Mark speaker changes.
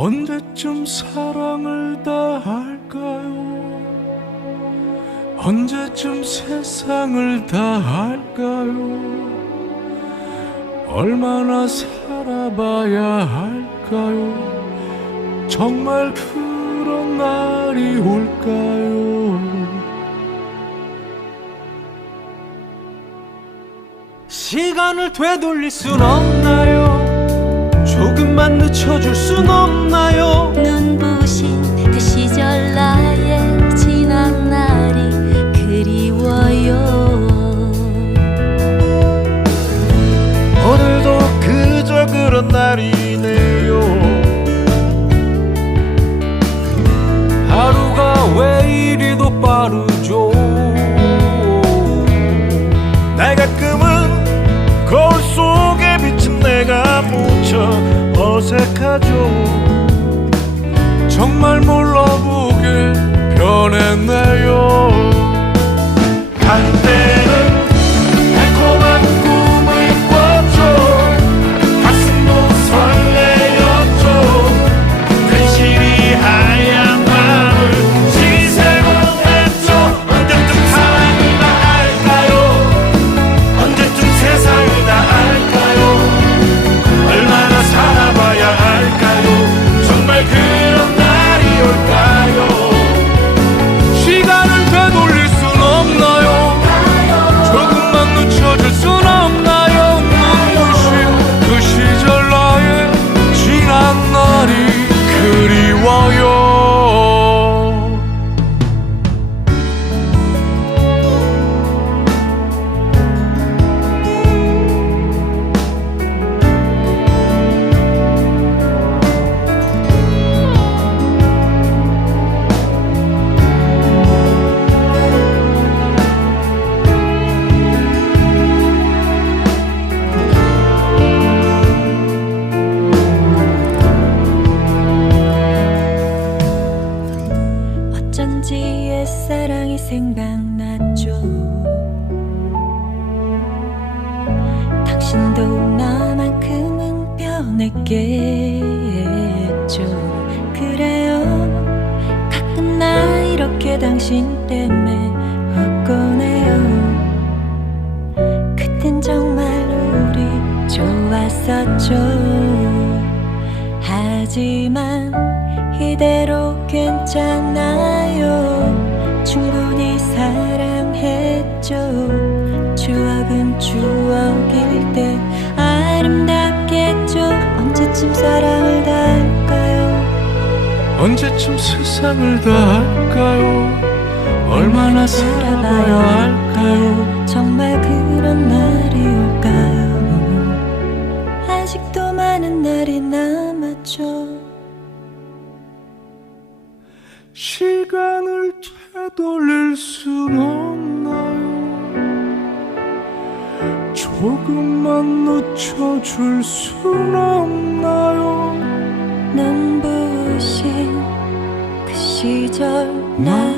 Speaker 1: 언제쯤 사랑을 다 할까요? 언제쯤 세상을 다 할까요? 얼마나 살아봐야 할까요? 정말 그런 날이 올까요? 시간을 되돌릴 순 없나요? 늦춰줄 순 없나요? 어색하죠 정말 몰라보게 변했네요
Speaker 2: 옛사랑이 생각났죠. 당신도 나만큼은 변했겠죠. 그래요. 가끔 나 이렇게 당신 때문에 웃곤 해요. 그땐 정말 우리 좋았었죠. 하지만 이대로 괜찮아요 언제쯤 사랑을 다 할까요?
Speaker 1: 언제쯤 세상을 다 할까요? 얼마나 살아봐야 할까요?
Speaker 2: 정말 그런 날이 올까요? 아직도 많은 날이 남았죠.
Speaker 1: 시간을 되돌릴 순 없나요? 조금만 늦춰줄 순 없나요
Speaker 2: 눈부신 그 시절 나